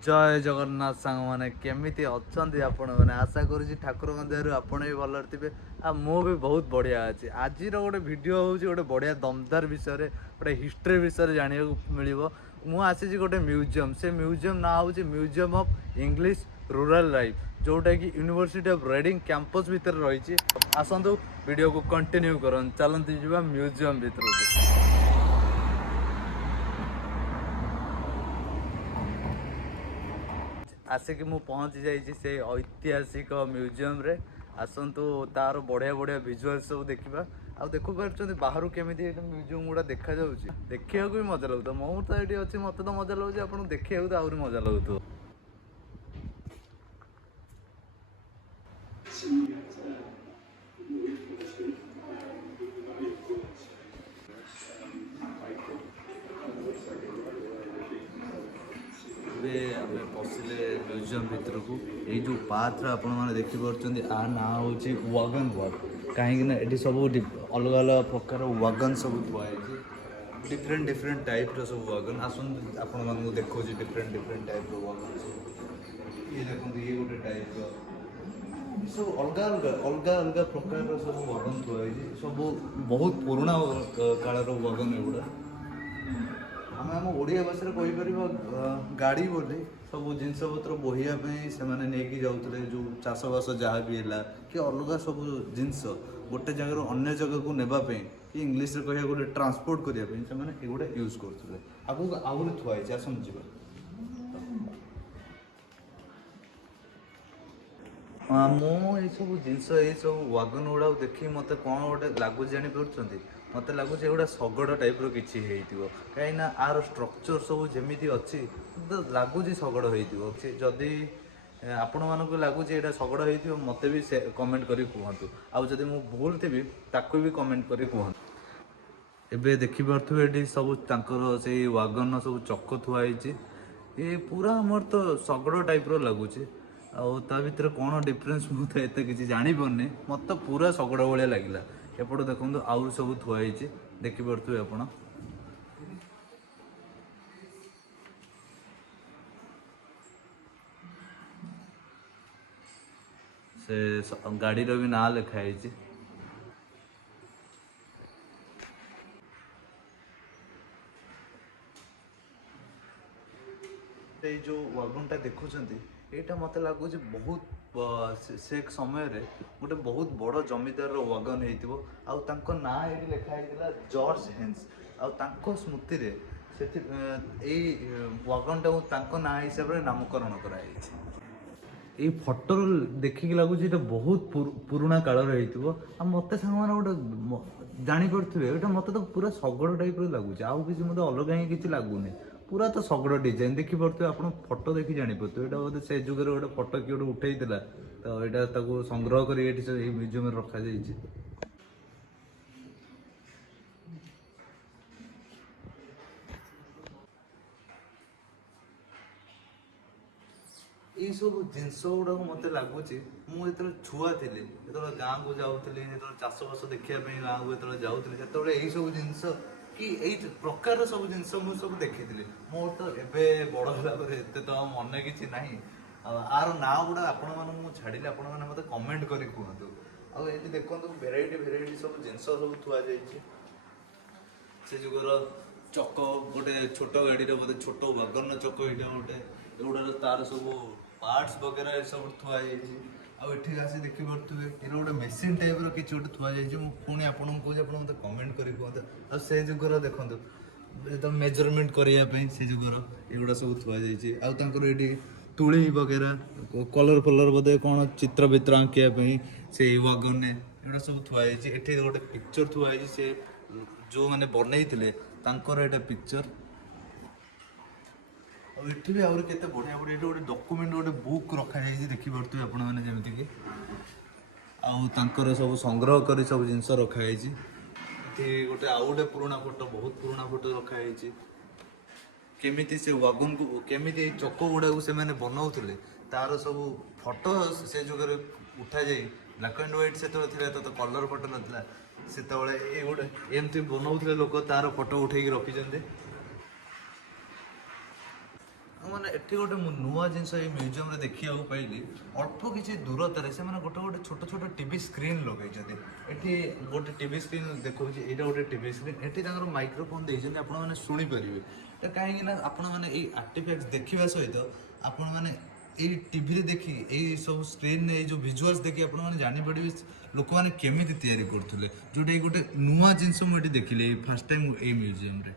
जय जगन्नाथ सांग मैंने केमी अच्छा आपण मैंने आशा करुँच ठाकुर दयारू आपण भी भलर थे आ मु भी बहुत बढ़िया अच्छी आज गोटे भिड हूँ गोटे बढ़िया दमदार विषय गोटे हिस्ट्री विषय जाना मिल मुझे गोटे म्यूजियम से म्यूजियम ना हूँ museum of English rural life जोटा कि यूनिवर्सिटी ऑफ रेडिंग कैंपस भितर रही आसतु वीडियो को कंटिन्यू कर चलती जा म्यूजियम भितर आसिक मु पहुँची जाइए से ऐतिहासिक म्यूजियम रे आसतु तार बढ़िया बढ़िया भिजुआल सब देखा आ देखु पार्टी बाहर केमी म्यूजियम गुड़ा देखा देखा भी मजा लगता मो तो ये अच्छी मत तो मजा लगे आपको देखा तो आहरी मजा लगुव आम पशिले म्यूजियम भितर को ये जो पाथ आपने देखिपे आ ना हूँ वागन वर्क कहीं ये सब अलग अलग प्रकार वागन सब थुआई डिफरेंट डिफरेंट टाइप सब वागन आसन आपण देखो डिफरेंट डिफरेंट टाइप वागन सब ये देखो ये गोटे टाइप सब अलग अलग अलग अलग प्रकार सब वागन थुआई सब बहुत पुराणा कालर वागन एगुड़ा आम आम ओडिया भाषा कहीपर गाड़ी बोली सब जिनस पत्र बोहियापी से नहीं जाते जो चाषबास जहाँ भी है कि अलग सब जिनस गोटे जगह अन्य जगह को नापी कि इंग्लीश कह गोटे ट्रांसपोर्ट करने से गोटे यूज करते आगे आहरी थुआई आसन जा मु सब जिनस ये सब वागन गुड़ा देखी मत कौन गोटे लगुच जापर मत लगुच एगुड़ा शगड़ टाइप किसी कहीं आर स्ट्रक्चर सब जमी अच्छी तो लगुच शगड़ होदी आपण मानक लगुच यहाँ शगड़ हो मत भी कमेंट करी कहतु आदि मु भूल थी ताकू भी कमेंट करी कहतु एबे देखी पार्थु ये सब से वागन सब चक थुआई ये पूरा मोर तो शगड़ टाइप लगुच ता भर कौन डिफरेन्स मुझे एत कि जापारे मत तो पूरा शगड़ भाया लगे एपट देखो आउ सब थुआई देखिपे आप से गाड़ी भी ना लिखाई जो वागनटा देखुंत यहाँ मत लगुच बहुत से समय रे गोटे बहुत बड़ जमीदार वागन हो ना ये लिखाई जॉर्ज हेन्स आ स्मृति रे से वागन ना हिसाब से नामकरण कराई फटो देखिक लगुच बहुत पुराणा काल मत सांग गोटे जापे मत तो पूरा शगड़ टाइप लगुच आउ कि मतलब अलग ही किसी लगुनि पूरा तो शगड़ डिजाइन देखिपे आप फटो देखी जापे यहाँ बोधे से जुगे गोटे फटो किए गोटे उठेला तो यहाँ संग्रह कर म्यूजियम रखा जाइए ये सब जिनस गुड़ा मत लगुच मुझे छुआ थी जो गाँ को जाऊली चाषबास देखापी गाँ को जो जाऊली से यही सब जिनस कि यही प्रकार सब जिनस मुझे देखी मोर तो एवं बड़ होगा एत तो मन कि ना आर ना गुड़ा आपण मैं छाड़ी आपण मैंने मत कमेंट कर कहतु आए देखो भेराइटी भेराइटी सब जिनस सब थुआ से जुगर चक गोटे छोट गाड़ी बोधे छोट वागन चक यहाँ गोटे एगुड़ा तार सब पार्ट्स वगैरह सब थुआई आठी आसी देखिपे ये गोटे मेसीन टाइप कि गोटे थुआई पुणी आपको कहे आप मतलब कमेंट कर कहते से जुगर देखो एकदम मेजरमेंट करने से जुगर एगुड़ा सब थुआई आर तुली वगैरह कलर फलर बोधे कौन चित्र वित्र आंकापी से वागन एगुड़ा सब थुआई ये गोटे पिक्चर थुआई से जो मैंने बनई ये पिक्चर ये भी आहरी केते बढ़िया बढ़िया गोटे डॉक्यूमेंट गोटे बुक रखा जाइए देखिपे आपण मैंने जमीक आउर सब संग्रह कर सब जिनस रखाई गोटे आउ गोटे पुराणा फोटो बहुत पुराणा फोटो रखाई केमिति से वागन को केमिति चक गुड़ा से मैंने बनाऊले तार सब फोटो से जुगे उठा जाए ब्लैक एंड व्हाइट से तो कलर फोटो नाला से गोटे एमती बनाऊले लोक तार फोटो उठे रखी ସାଙ୍ଗମାନେ ଏଠି ଗୋଟେ ମୁଁ ନୂଆ ଜିନିଷ ଏଇ ମ୍ୟୁଜିୟମରେ ଦେଖିବାକୁ ପାଇଲି। ଅଳ୍ପ କିଛି ଦୂରତାରେ ସେମାନେ ଗୋଟେ ଗୋଟେ ଛୋଟ ଛୋଟ ଟିଭି ସ୍କ୍ରିନ୍ ଲଗେଇଛନ୍ତି। ଏଠି ଗୋଟେ ଟିଭି ସ୍କ୍ରିନ୍ ଦେଖାଉଛି, ଏଇଟା ଗୋଟେ ଟିଭି ସ୍କ୍ରିନ୍। ଏଠି ତାଙ୍କର ମାଇକ୍ରୋଫୋନ୍ ଦେଇଛନ୍ତି, ଆପଣମାନେ ଶୁଣିପାରିବେ। এটা କାହିଁକି ନା ଆପଣମାନେ ଏଇ ଆର୍ଟିଫ୍ୟାକ୍ଟ ଦେଖିବା ସହିତ ଆପଣମାନେ ଏଇ ଟିଭିରେ ଦେଖି ଏଇ ସବୁ ସ୍କ୍ରିନ୍ରେ ଏଇ ଯେଉଁ ଭିଜୁଆଲ୍ସ ଦେଖି ଆପଣମାନେ ଜାଣିପାରିବେ ଲୋକମାନେ କେମିତି ତିଆରି କରୁଥିଲେ, ଯେଉଁଟା କି ଗୋଟେ ନୂଆ ଜିନିଷ ମୁଁ ଏଠି ଦେଖିଲି ଏଇ ଫାର୍ଷ୍ଟ ଟାଇମ୍ ଏଇ ମ୍ୟୁଜିୟମରେ।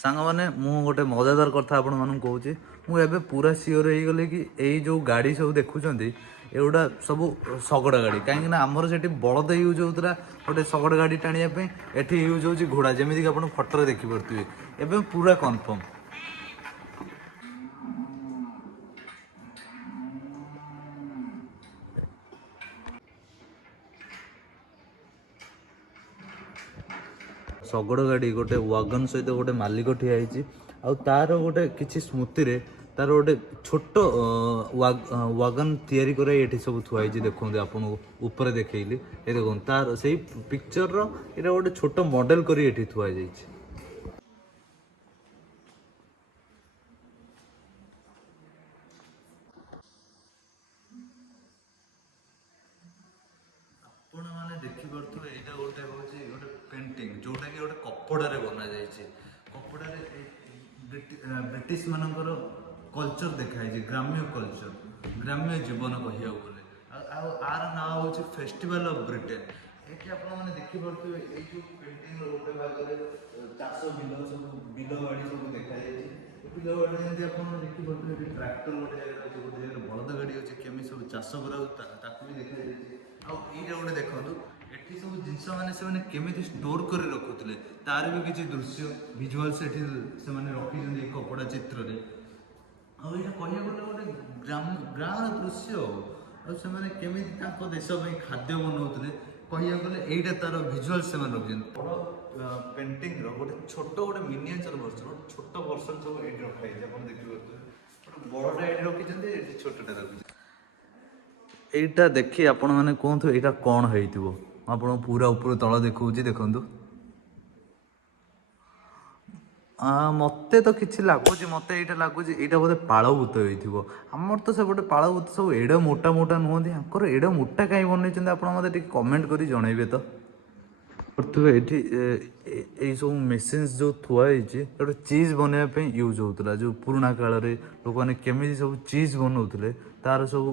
ସାଙ୍ଗମାନେ ମୁଁ ଗୋଟେ ମଜାଦାର କଥା ଆପଣମାନଙ୍କୁ କହୁଛି। ମୁଁ ଏବେ ପୁରା ସିଓର ହେଇଗଲି କି ଏଇ ଯେଉଁ ଗାଡ଼ି ସବୁ ଦେଖୁଛନ୍ତି ଏଗୁଡ଼ା ସବୁ ଶଗଡ଼ ଗାଡ଼ି। କାହିଁକିନା ଆମର ସେଠି ବଳଦ ୟୁଜ୍ ହେଉଥିଲା ଗୋଟେ ଶଗଡ଼ ଗାଡ଼ି ଟାଣିବା ପାଇଁ, ଏଠି ୟୁଜ୍ ହେଉଛି ଘୋଡ଼ା, ଯେମିତିକି ଆପଣ ଫଟୋରେ ଦେଖିପାରୁଥିବେ। ଏବେ ପୁରା କନଫର୍ମ। ଶଗଡ଼ ଗାଡ଼ି ଗୋଟେ ୱାଗନ୍ ସହିତ ଗୋଟେ ମାଲିକ ଠିଆ ହେଇଛି, ଆଉ ତାର ଗୋଟେ କିଛି ସ୍ମୃତିରେ ତାର ଗୋଟେ ଛୋଟ ୱାଗନ୍ ତିଆରି କରାଇ ଏଠି ସବୁ ଥୁଆ ହେଇଛି। ଦେଖନ୍ତୁ ଆପଣଙ୍କୁ ଉପରେ ଦେଖେଇଲି, ଏ ଦେଖନ୍ତୁ ତାର ସେଇ ପିକ୍ଚରର ଏଇଟା ଗୋଟେ ଛୋଟ ମଡେଲ କରି ଏଠି ଥୁଆ ଯାଇଛି। ଆପଣମାନେ ଦେଖିପାରୁଥିବେ ଏଇଟା ଗୋଟେ ହେଉଛି ଗୋଟେ ପେଣ୍ଟିଂ, ଯେଉଁଟାକି ଗୋଟେ କପଡ଼ାରେ ବନାଯାଇଛି। କପଡ଼ାରେ ବ୍ରିଟିଶ ମାନଙ୍କର କଲଚର ଦେଖାଯାଇଛି, ଗ୍ରାମ୍ୟ କଲଚର, ଗ୍ରାମ୍ୟ ଜୀବନ କହିବାକୁ ଗଲେ। ଆଉ ଆର ନାଁ ହେଉଛି ଫେଷ୍ଟିଭାଲ ଅଫ୍ ବ୍ରିଟେନ। ଏଠି ଆପଣମାନେ ଦେଖିପାରୁଥିବେ ଏଇ ଯେଉଁ ପେଣ୍ଟିଂର ଗୋଟେ ଭାଗରେ ଚାଷ ବିଲ ସବୁ, ବିଲ ବାଡ଼ି ସବୁ ଦେଖାଯାଇଛି। ବିଲ ବାଡ଼ି ଯେମିତି ଆପଣ ଦେଖିପାରୁଥିବେ ଏଠି ଟ୍ରାକ୍ଟର ଗୋଟେ ଜାଗାରେ ଅଛି, ଗୋଟେ ଜାଗାରେ ବଳଦ ଗାଡ଼ି ଅଛି, କେମିତି ସବୁ ଚାଷ କରାଉଛି ତାକୁ ବି ଦେଖାଯାଇଛି। ଆଉ ଏଇଟା ଗୋଟେ ଦେଖନ୍ତୁ, ଏଠି ସବୁ ଜିନିଷ ମାନେ ସେମାନେ କେମିତି ଷ୍ଟୋର କରି ରଖୁଥିଲେ ତାର ବି କିଛି ଦୃଶ୍ୟ ଭିଜୁଆଲ୍ସ ଏଠି ସେମାନେ ରଖିଛନ୍ତି ଏଇ କପଡ଼ା ଚିତ୍ରରେ। ଆଉ ଏଇଟା କହିବାକୁ ଗଲେ ଗୋଟେ ଗାଁର ଦୃଶ୍ୟ। ଆଉ ସେମାନେ କେମିତି ତାଙ୍କ ଦେଶ ପାଇଁ ଖାଦ୍ୟ ବନାଉଥିଲେ କହିବାକୁ ଗଲେ ଏଇଟା ତାର ଭିଜୁଆଲ୍ସ ସେମାନେ ରଖିଛନ୍ତି। ବଡ଼ ପେଣ୍ଟିଂର ଗୋଟେ ଛୋଟ ଗୋଟେ ମିନିଏଚର ଭର୍ସନ, ଗୋଟେ ଛୋଟ ଭର୍ସନ ସବୁ ଏଇଠି ରଖାଯାଇଛି। ଆପଣ ଦେଖିପାରୁଥିବେ ଗୋଟେ ବଡ଼ଟା ଏଇଠି ରଖିଛନ୍ତି, ଏଠି ଛୋଟଟା ରଖିଛନ୍ତି। এইটা ଦେଖି ଆପଣମାନେ କୁହନ୍ତୁ ଏଇଟା କ'ଣ ହେଇଥିବ। ମୁଁ ଆପଣଙ୍କୁ ପୁରା ଉପରୁ ତଳ ଦେଖାଉଛି, ଦେଖନ୍ତୁ। ମୋତେ ତ କିଛି ଲାଗୁଛି, ମୋତେ ଏଇଟା ଲାଗୁଛି ଏଇଟା ବୋଧେ ପାଳଭୂତ ହେଇଥିବ। ଆମର ତ ସେପଟେ ପାଳଭୂତ ସବୁ ଏଡ଼େ ମୋଟା ମୋଟା ନୁହନ୍ତି, ଆଙ୍କର ଏଡ଼େ ମୋଟା କାହିଁ ବନେଇଛନ୍ତି ଆପଣ ମୋତେ ଟିକେ କମେଣ୍ଟ କରି ଜଣାଇବେ ତ। କରୁଥିବେ ଏଠି ଏଇ ସବୁ ମେସିନ୍ସ ଯେଉଁ ଥୁଆ ହେଇଛି ଗୋଟେ ଚିଜ୍ ବନେଇବା ପାଇଁ ୟୁଜ୍ ହେଉଥିଲା। ଯେଉଁ ପୁରୁଣା କାଳରେ ଲୋକମାନେ କେମିତି ସବୁ ଚିଜ୍ ବନାଉଥିଲେ ତାର ସବୁ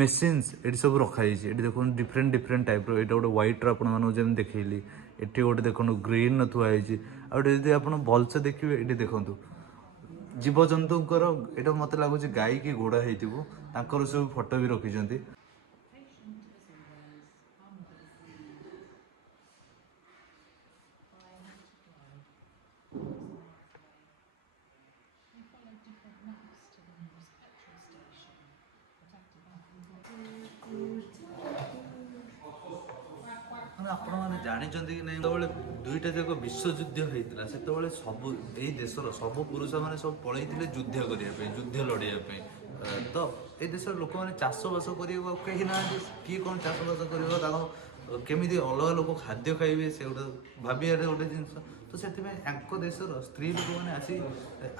ମେସିନ୍ସ ଏଠି ସବୁ ରଖାଯାଇଛି। ଏଠି ଦେଖନ୍ତୁ ଡିଫରେଣ୍ଟ ଡିଫରେଣ୍ଟ ଟାଇପ୍ର, ଏଇଟା ଗୋଟେ ହ୍ୱାଇଟ୍ର ଆପଣମାନଙ୍କୁ ଯେମିତି ଦେଖେଇଲି, ଏଠି ଗୋଟେ ଦେଖନ୍ତୁ ଗ୍ରୀନ୍ର ଥୁଆ ହେଇଛି। ଆଉ ଏଠି ଯଦି ଆପଣ ଭଲସେ ଦେଖିବେ ଏଠି ଦେଖନ୍ତୁ ଜୀବଜନ୍ତୁଙ୍କର, ଏଇଟା ମୋତେ ଲାଗୁଛି ଗାଈ କି ଘୋଡ଼ା ହେଇଥିବ, ତାଙ୍କର ସବୁ ଫଟୋ ବି ରଖିଛନ୍ତି। ମାନେ ଆପଣମାନେ ଜାଣିଛନ୍ତି କି ନାହିଁ, ଯେତେବେଳେ ଦୁଇଟା ଯାକ ବିଶ୍ୱଯୁଦ୍ଧ ହେଇଥିଲା ସେତେବେଳେ ସବୁ ଏଇ ଦେଶର ସବୁ ପୁରୁଷମାନେ ସବୁ ପଳେଇଥିଲେ ଯୁଦ୍ଧ କରିବା ପାଇଁ, ଯୁଦ୍ଧ ଲଢ଼ିବା ପାଇଁ। ତ ଏଇ ଦେଶର ଲୋକମାନେ ଚାଷବାସ କରିବାକୁ ଆଉ କେହି ନାହାନ୍ତି। କିଏ କ'ଣ ଚାଷବାସ କରିବ, ତାଙ୍କ କେମିତି ଅଲଗା ଲୋକ ଖାଦ୍ୟ ଖାଇବେ ସେ ଗୋଟେ ଭାବିବାରେ ଗୋଟେ ଜିନିଷ। ତ ସେଥିପାଇଁ ତାଙ୍କ ଦେଶର ସ୍ତ୍ରୀ ଲୋକମାନେ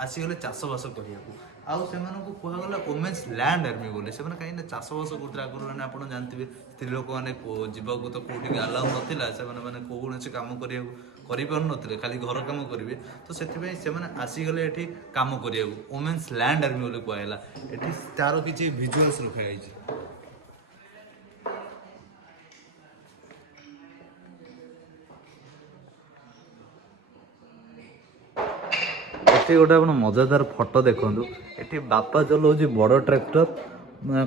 ଆସିଗଲେ ଚାଷବାସ କରିବାକୁ। ଆଉ ସେମାନଙ୍କୁ କୁହାଗଲା ଓମେନ୍ସ ଲ୍ୟାଣ୍ଡ ଆର୍ମି ବୋଲି। ସେମାନେ କାହିଁକିନା ଚାଷବାସ କରୁଥିଲେ ଆଗରୁ, ମାନେ ଆପଣ ଜାଣିଥିବେ ସ୍ତ୍ରୀ ଲୋକମାନେ ଯିବାକୁ ତ କେଉଁଠିକି ଆଲାଉ ନଥିଲା, ସେମାନେ ମାନେ କୌଣସି କାମ କରିବାକୁ କରିପାରୁନଥିଲେ, ଖାଲି ଘର କାମ କରିବେ। ତ ସେଥିପାଇଁ ସେମାନେ ଆସିଗଲେ ଏଠି କାମ କରିବାକୁ, ଓମେନ୍ସ ଲ୍ୟାଣ୍ଡ ଆର୍ମି ବୋଲି କୁହାହେଲା। ଏଠି ତାର କିଛି ଭିଜୁଆଲ୍ସ ରଖାଯାଇଛି। ଏଠି ଗୋଟେ ଆପଣ ମଜାଦାର ଫଟୋ ଦେଖନ୍ତୁ। ଏଠି ବାପା ଚଲାଉଛି ବଡ଼ ଟ୍ରାକ୍ଟର,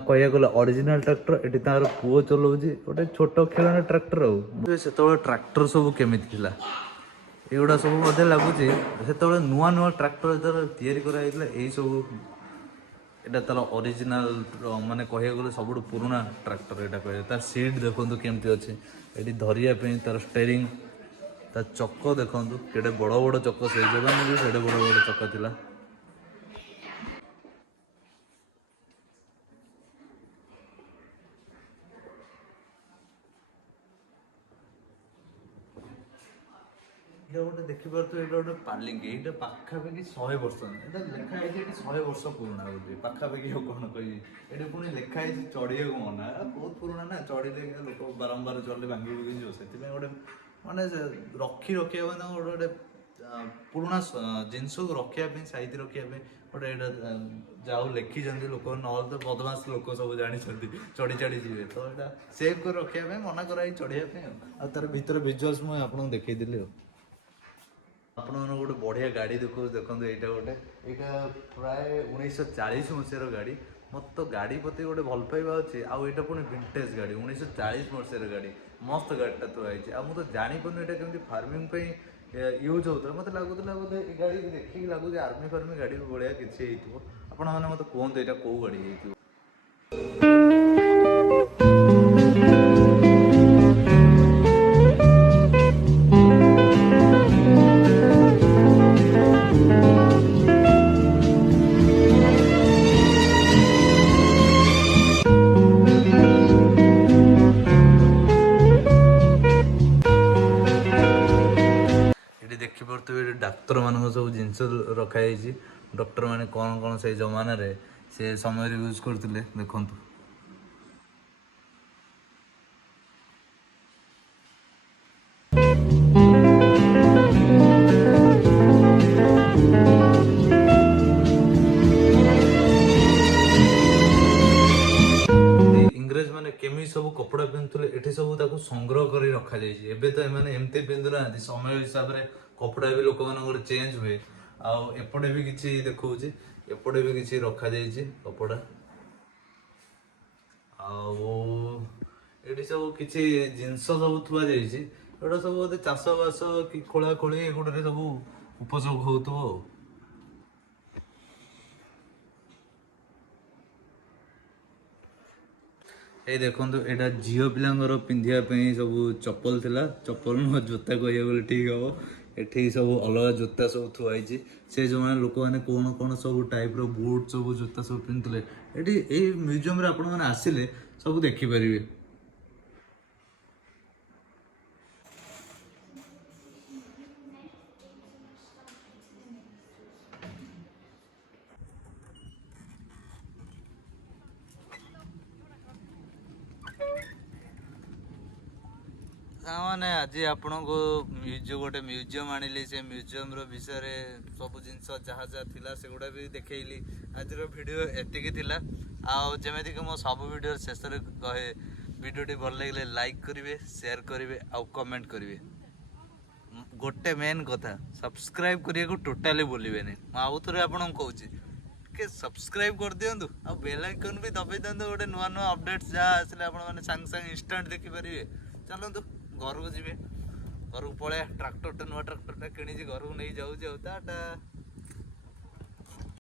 କହିବାକୁ ଗଲେ ଅରିଜିନାଲ ଟ୍ରାକ୍ଟର। ଏଠି ତାଙ୍କର ପୁଅ ଚଲାଉଛି ଗୋଟେ ଛୋଟ ଖେଳନା ଟ୍ରାକ୍ଟର। ଆଉ ସେତେବେଳେ ଟ୍ରାକ୍ଟର ସବୁ କେମିତି ଥିଲା ଏଗୁଡ଼ା ସବୁ ମୋତେ ଲାଗୁଛି ସେତେବେଳେ ନୂଆ ନୂଆ ଟ୍ରାକ୍ଟର ଯେତେବେଳେ ତିଆରି କରାଯାଇଥିଲା ଏଇସବୁ, ଏଇଟା ତାର ଅରିଜିନାଲ, ମାନେ କହିବାକୁ ଗଲେ ସବୁଠୁ ପୁରୁଣା ଟ୍ରାକ୍ଟର ଏଇଟା କହିଲେ। ତାର ସିଟ୍ ଦେଖନ୍ତୁ କେମିତି ଅଛି, ଏଠି ଧରିବା ପାଇଁ ତାର ଷ୍ଟେରିଂ, ତା ଚକ ଦେଖନ୍ତୁ କେଡ଼େ ବଡ଼ ବଡ଼ ଚକ, ସେଇ ଜମାନାରେ ବି କେଡ଼େ ବଡ଼ ବଡ଼ ଚକ ଥିଲା। ଏଇଟା ଗୋଟେ ଦେଖିପାରୁଥିବେ, ଏଇଟା ଗୋଟେ ପାଲିଙ୍କି, ଏଇଟା ପାଖାପାଖି 100 ବର୍ଷ, ଏଇଟା ଲେଖା ହେଇଛି ଏଠି 100 ବର୍ଷ ପୁରୁଣା ବୋଲି, ପାଖାପାଖି ଆଉ କଣ କହିବି। ଏଠି ପୁଣି ଲେଖା ହେଇଛି ଚଢିବାକୁ ମନା, ଏଇଟା ବହୁତ ପୁରୁଣା ନା, ଚଢିଲେ ଲୋକ ବାରମ୍ବାର ଚଢିଲେ ଭାଙ୍ଗି ଭୁଙ୍ଗି ଯିବ, ସେଥିପାଇଁ ଗୋଟେ ମାନେ ରଖିବା ପାଇଁ ତାଙ୍କୁ ଗୋଟେ ଗୋଟେ ପୁରୁଣା ଜିନିଷକୁ ରଖିବା ପାଇଁ, ସାଇତି ରଖିବା ପାଇଁ ଗୋଟେ ଏଇଟା ଯାଉ ଲେଖିଛନ୍ତି ଲୋକ, ନହେଲେ ତ ବଦମାସ ଲୋକ ସବୁ ଜାଣିଛନ୍ତି ଚଢି ଚଢି ଯିବେ, ତ ଏଇଟା ସେଭ୍ କରି ରଖିବା ପାଇଁ ମନା କରାହେଇ ଚଢିବା ପାଇଁ ଆଉ ତାର ଭିତରେ ଭିଜୁଆଲ୍ସ ମୁଁ ଆପଣଙ୍କୁ ଦେଖେଇଦେଲି ଆଉ। ଆପଣମାନଙ୍କୁ ଗୋଟେ ବଢ଼ିଆ ଗାଡ଼ି ଦେଖାଉଛି, ଦେଖନ୍ତୁ ଏଇଟା ଗୋଟେ, ଏଇଟା ପ୍ରାୟ 1940 ମସିହାର ଗାଡ଼ି। ମୋତେ ତ ଗାଡ଼ି ପ୍ରତି ଗୋଟେ ଭଲ ପାଇବା ଅଛି, ଆଉ ଏଇଟା ପୁଣି ଭିଣ୍ଟେଜ୍ ଗାଡ଼ି, 1940 ମସିହାର ଗାଡ଼ି, ମସ୍ତ ଗାଡ଼ିଟା ଥୁଆ ହେଇଛି। ଆଉ ମୁଁ ତ ଜାଣିପାରୁନି ଏଇଟା କେମିତି ଫାର୍ମିଂ ପାଇଁ ୟୁଜ୍ ହେଉଥିଲା, ମୋତେ ଲାଗୁଥିଲା ବୋଧେ ଏ ଗାଡ଼ି ଦେଖିକି ଲାଗୁଛି ଆର୍ମି ଫାର୍ମି ଗାଡ଼ି ଭଳିଆ କିଛି ହେଇଥିବ। ଆପଣମାନେ ମୋତେ କୁହନ୍ତୁ ଏଇଟା କେଉଁ ଗାଡ଼ି ହେଇଥିବ। ଏଠି ଦେଖିପାରୁଥିବେ ଏଠି ଡାକ୍ତରମାନଙ୍କ ସବୁ ଜିନିଷ ରଖାଯାଇଛି, ଡକ୍ଟରମାନେ କ'ଣ କ'ଣ ସେଇ ଜମାନାରେ ସେ ସମୟରେ ୟୁଜ୍ କରୁଥିଲେ ଦେଖନ୍ତୁ। ଇଂରେଜ ମାନେ କେମିତି ସବୁ କପଡ଼ା ପିନ୍ଧୁଥିଲେ, ଏଠି ସବୁ ତାକୁ ସଂଗ୍ରହ କରି ରଖାଯାଇଛି। ଏବେ ତ ଏମାନେ ଏମିତି ପିନ୍ଧୁନାହାନ୍ତି, ସମୟ ହିସାବରେ କପଡ଼ା ବି ଲୋକମାନଙ୍କର ଚେଞ୍ଜ ହୁଏ। ଆଉ ଏପଟେ ବି କିଛି ଦେଖଉଛି, ଏପଟେ ବି କିଛି ରଖାଯାଇଛି କପଡ଼ା। ଆଉ ଏଠି ସବୁ କିଛି ଜିନିଷ ସବୁ ଥୁଆ ଯାଇଛି, ଏଗୁଡ଼ା ସବୁ ବୋଧେ ଚାଷ ବାସ କି ଖୋଳା ଖୋଳି ଏଗୁଡ଼ାରେ ସବୁ ଉପଯୋଗ ହଉଥିବ ଆଉ। ଏଇ ଦେଖନ୍ତୁ ଏଇଟା ଝିଅ ପିଲାଙ୍କର ପିନ୍ଧିବା ପାଇଁ ସବୁ ଚପଲ ଥିଲା, ଚପଲ ନୁହଁ ଜୋତା କହିବାକୁ ଗଲେ ଠିକ୍ ହବ। ଏଠି ସବୁ ଅଲଗା ଜୋତା ସବୁ ଥୁଆ ହେଇଛି, ସେ ଯେଉଁମାନେ ଲୋକମାନେ କ'ଣ କ'ଣ ସବୁ ଟାଇପ୍ର ବୁଟ୍ ସବୁ ଜୋତା ସବୁ ପିନ୍ଧୁଥିଲେ, ଏଠି ଏଇ ମ୍ୟୁଜିୟମ୍ରେ ଆପଣମାନେ ଆସିଲେ ସବୁ ଦେଖିପାରିବେ। ମାନେ ଆଜି ଆପଣଙ୍କୁ ଗୋଟେ ମ୍ୟୁଜିୟମ୍ ଆଣିଲି, ସେ ମ୍ୟୁଜିୟମ୍ର ବିଷୟରେ ସବୁ ଜିନିଷ ଯାହା ଯାହା ଥିଲା ସେଗୁଡ଼ା ବି ଦେଖେଇଲି। ଆଜିର ଭିଡ଼ିଓ ଏତିକି ଥିଲା। ଆଉ ଯେମିତିକି ମୁଁ ସବୁ ଭିଡ଼ିଓର ଶେଷରେ କହେ, ଭିଡ଼ିଓଟି ଭଲ ଲାଗିଲେ ଲାଇକ୍ କରିବେ, ସେୟାର କରିବେ ଆଉ କମେଣ୍ଟ କରିବେ। ଗୋଟେ ମେନ୍ କଥା, ସବସ୍କ୍ରାଇବ୍ କରିବାକୁ ଟୋଟାଲି ଭୁଲିବେନି। ମୁଁ ଆଉ ଥରେ ଆପଣଙ୍କୁ କହୁଛି, ଟିକେ ସବସ୍କ୍ରାଇବ୍ କରିଦିଅନ୍ତୁ ଆଉ ବେଲ୍ ଆଇକନ୍ ବି ଦବାଇ ଦିଅନ୍ତୁ। ଗୋଟେ ନୂଆ ନୂଆ ଅପଡ଼େଟ୍ସ ଯାହା ଆସିଲେ ଆପଣମାନେ ସାଙ୍ଗେ ସାଙ୍ଗେ ଇନଷ୍ଟାଣ୍ଟ ଦେଖିପାରିବେ। ଚାଲନ୍ତୁ ଘରକୁ ଯିବେ, ଘରକୁ ପଳେଇବା। ଟ୍ରାକ୍ଟରଟା ନୂଆ ଟ୍ରାକ୍ଟରଟା କିଣିଛି, ଘରକୁ ନେଇ ଯାଉଛି ଆଉ। ଟାଟା।